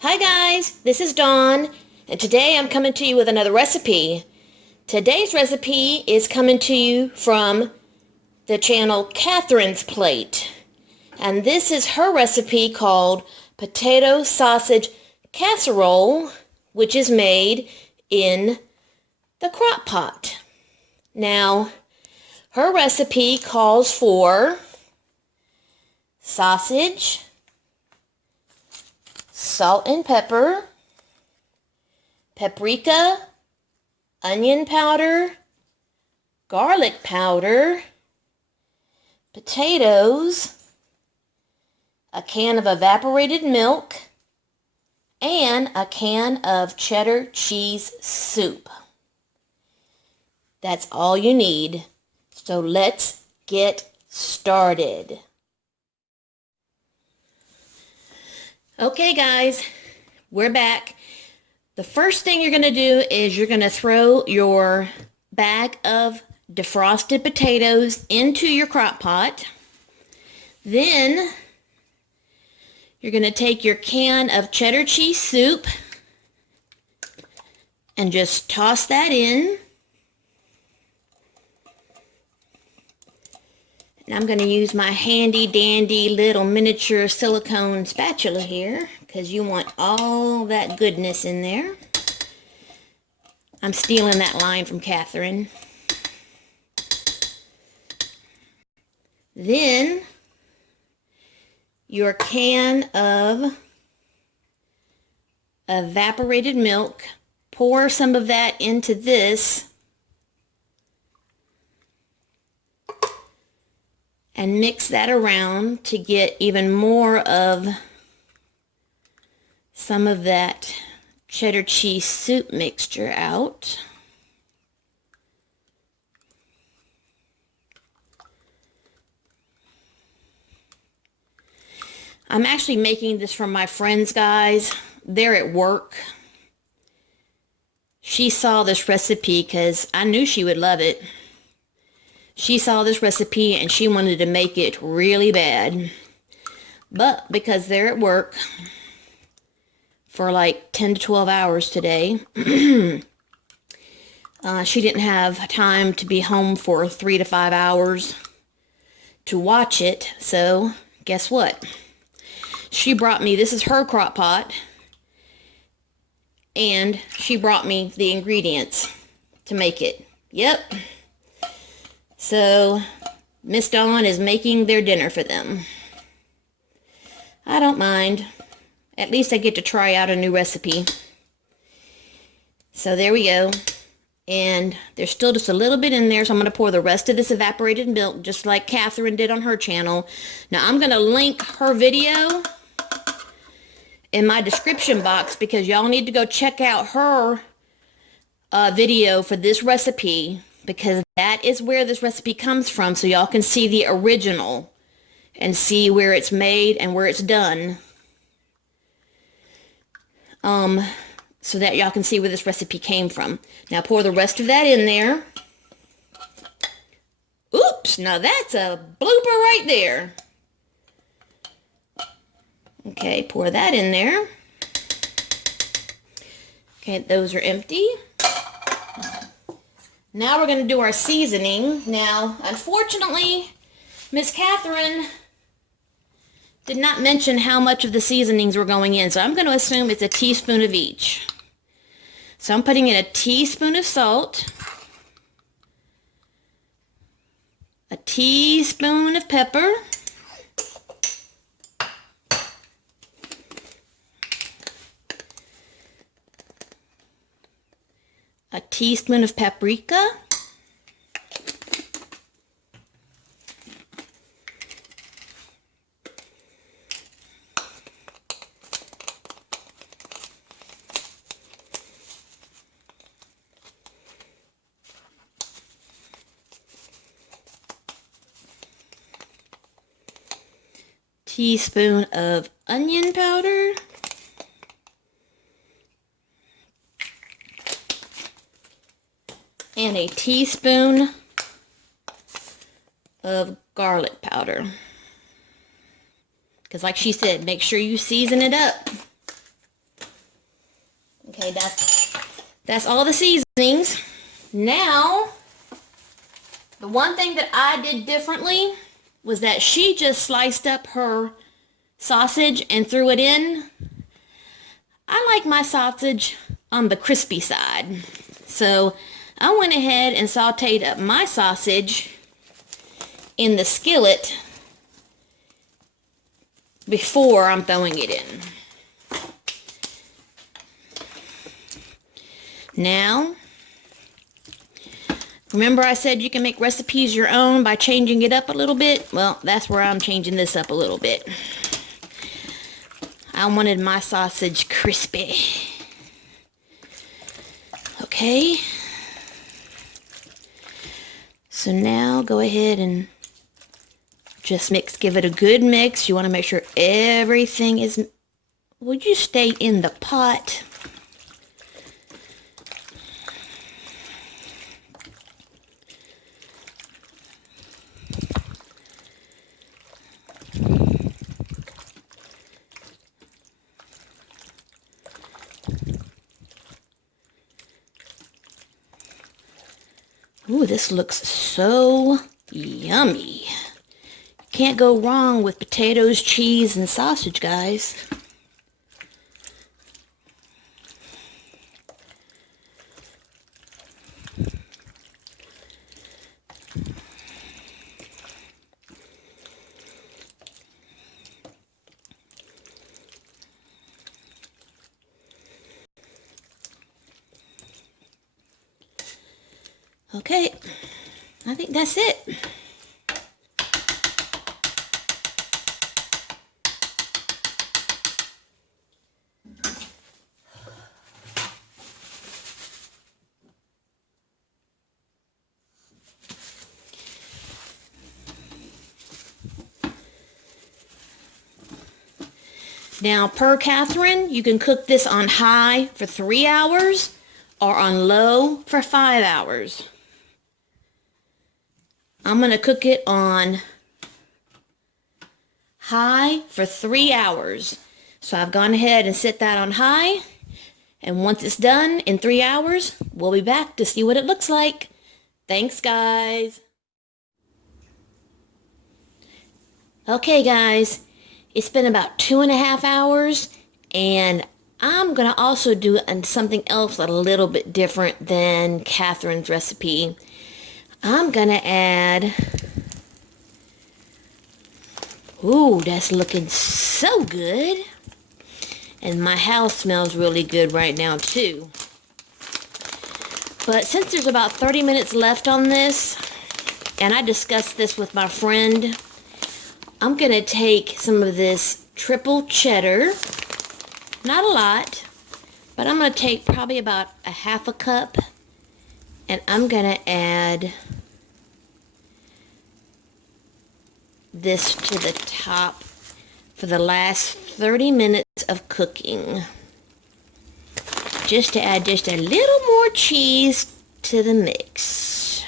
Hi guys, this is Dawn, and today I'm coming to you with another recipe. Today's recipe is coming to you from the channel Catherine's Plate, and this is her recipe called Potato Sausage Casserole, which is made in the crock pot. Now, her recipe calls for sausage, salt and pepper, paprika, onion powder, garlic powder, potatoes, a can of evaporated milk, and a can of cheddar cheese soup. That's all you need. So let's get started. Okay guys, we're back. The first thing you're going to do is you're going to throw your bag of defrosted potatoes into your crock pot. Then you're going to take your can of cheddar cheese soup and just toss that in. And I'm going to use my handy dandy little miniature silicone spatula here because you want all that goodness in there. I'm stealing that line from Catherine. Then your can of evaporated milk, pour some of that into this and mix that around to get even more of some of that cheddar cheese soup mixture out. I'm actually making this for my friends, guys. They're at work. She saw this recipe because I knew she would love it. She saw this recipe and she wanted to make it really bad. But because they're at work for like 10 to 12 hours today, she didn't have time to be home for 3 to 5 hours to watch it. So guess what? She brought me, this is her crock pot, and she brought me the ingredients to make it. Yep. So, Miss Dawn is making their dinner for them. I don't mind. At least I get to try out a new recipe. So there we go. And there's still just a little bit in there, so I'm going to pour the rest of this evaporated milk, just like Catherine did on her channel. Now, I'm going to link her video in my description box because y'all need to go check out her video for this recipe, because that is where this recipe comes from, so y'all can see the original and see where it's made and where it's done. So that y'all can see where this recipe came from. Now pour the rest of that in there. Oops, now that's a blooper right there. Okay, pour that in there. Okay, those are empty. Now we're going to do our seasoning. Now, unfortunately, Miss Catherine did not mention how much of the seasonings were going in, so I'm going to assume it's a teaspoon of each. So I'm putting in a teaspoon of salt, a teaspoon of pepper, a teaspoon of paprika, teaspoon of onion powder, and a teaspoon of garlic powder. Because like she said, make sure you season it up. Okay, that's all the seasonings. Now, the one thing that I did differently was that she just sliced up her sausage and threw it in. I like my sausage on the crispy side. So I went ahead and sauteed up my sausage in the skillet before I'm throwing it in. Now, remember I said you can make recipes your own by changing it up a little bit? Well, that's where I'm changing this up a little bit. I wanted my sausage crispy. Okay. So now go ahead and just give it a good mix. You want to make sure everything is, would you stay in the pot? Ooh, this looks so yummy. Can't go wrong with potatoes, cheese, and sausage, guys. Okay, I think that's it. Now, per Catherine, you can cook this on high for 3 hours or on low for 5 hours. I'm going to cook it on high for 3 hours. So I've gone ahead and set that on high. And once it's done in 3 hours, we'll be back to see what it looks like. Thanks, guys. Okay, guys. It's been about 2.5 hours, and I'm going to also do something else a little bit different than Catherine's recipe. I'm going to add, ooh, that's looking so good. And my house smells really good right now, too. But since there's about 30 minutes left on this, and I discussed this with my friend, I'm going to take some of this triple cheddar, not a lot, but I'm going to take probably about a half a cup, and I'm going to add this to the top for the last 30 minutes of cooking, just to add just a little more cheese to the mix.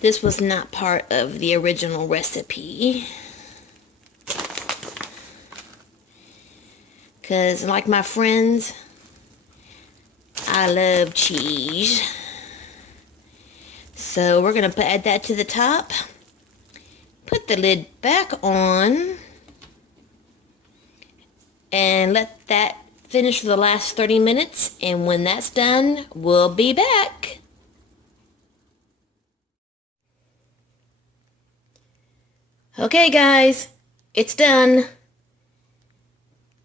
This was not part of the original recipe, because like my friends, I love cheese. So we're going to add that to the top, put the lid back on, and let that finish for the last 30 minutes, and when that's done, we'll be back. Okay, guys, it's done.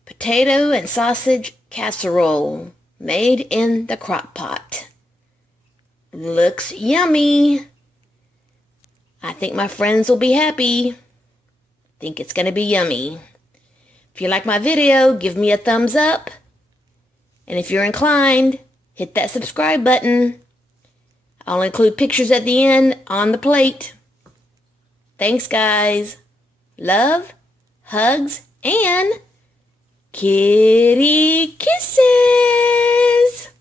Potato and sausage casserole made in the crock pot. Looks yummy. I think my friends will be happy. Think it's going to be yummy. If you like my video, give me a thumbs up. And if you're inclined, hit that subscribe button. I'll include pictures at the end on the plate. Thanks, guys. Love, hugs, and kitty kisses.